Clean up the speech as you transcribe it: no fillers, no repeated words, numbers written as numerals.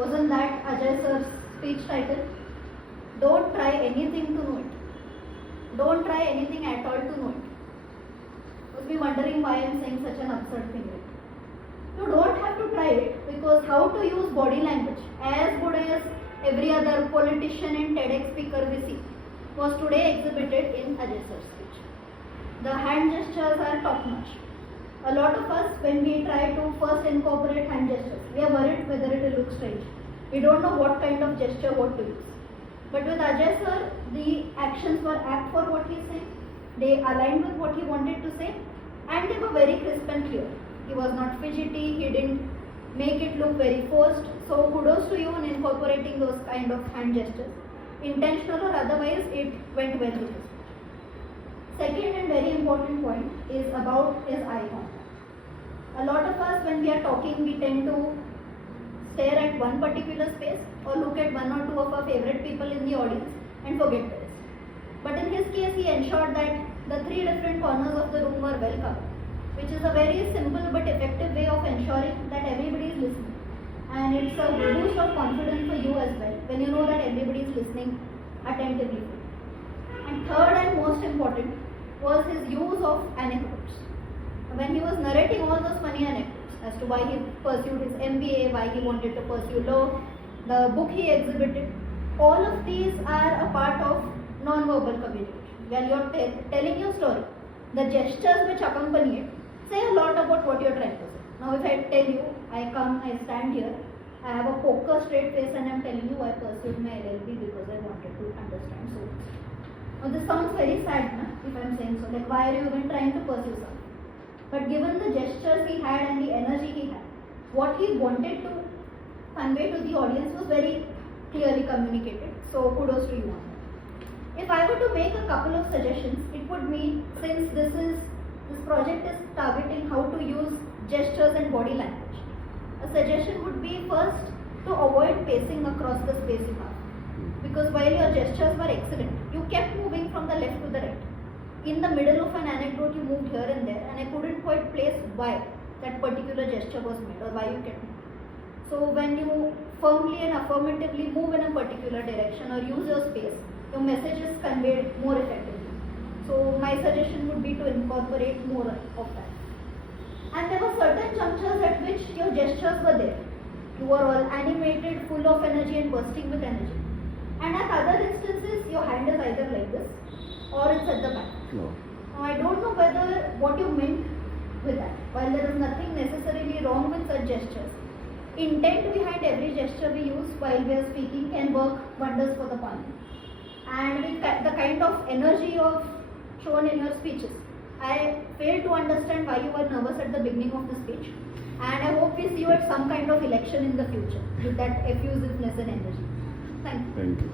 Wasn't that Ajay sir's speech title? Don't try anything to know it. Don't try anything at all to know it. You'll be wondering why I'm saying such an absurd thing. You don't have to try it, because how to use body language, as good as every other politician and TEDx speaker we see, was today exhibited in Ajay sir's speech. The hand gestures are top notch. A lot of us, when we try to first incorporate hand gestures, we are worried whether it will look strange. We don't know what kind of gesture what to use. But with Ajay sir, the actions were apt for what he's saying. They aligned with what he wanted to say, and they were very crisp and clear. He was not fidgety, he didn't make it look very forced. So kudos to you in incorporating those kind of hand gestures. Intentional or otherwise, it went well with us. Second and very important point is about his eye contact. A lot of us, when we are talking, we tend to stare at one particular space or look at one or two of our favorite people in the audience and forget the rest. But in his case, he ensured that the three different corners of the room were well covered, which is a very simple but effective way of ensuring that everybody is listening. And it's a boost of confidence for you as well when you know that everybody is listening attentively. And third and most important was his use of anecdotes. When he was narrating all those funny anecdotes as to why he pursued his MBA, why he wanted to pursue law, the book he exhibited, all of these are a part of non-verbal communication. While you're telling your story, the gestures which accompany it say a lot about what you're trying to say. Now if I tell you, I stand here, I have a poker straight face and I'm telling you I pursued my LLB because I wanted to understand so. Now this sounds very sad, if I'm saying so. Like, why are you even trying to pursue something? But given the gestures he had and the energy he had, what he wanted to convey to the audience was very clearly communicated. So kudos to you on that. If I were to make a couple of suggestions, it would be, since this project is targeting how to use gestures and body language, a suggestion would be first to avoid pacing across the space you have. Because while your gestures were excellent, you kept moving from the left to the right. In the middle of an anecdote, you moved here and there, and I couldn't quite place why that particular gesture was made or why you kept moving. So when you firmly and affirmatively move in a particular direction or use your space, your message is conveyed more effectively. So my suggestion would be to incorporate more of that. And there were certain junctures at which your gestures were there. You were all animated, full of energy and bursting with energy. And at other instances, your hand is either like this or it's at the back. No. Now I don't know whether what you meant with that. While there is nothing necessarily wrong with such gestures, intent behind every gesture we use while we are speaking can work wonders for the panel. And with the kind of energy you've shown in your speeches, I failed to understand why you were nervous at the beginning of the speech. And I hope we see you at some kind of election in the future with that effusiveness and energy. Thank you. Thank you.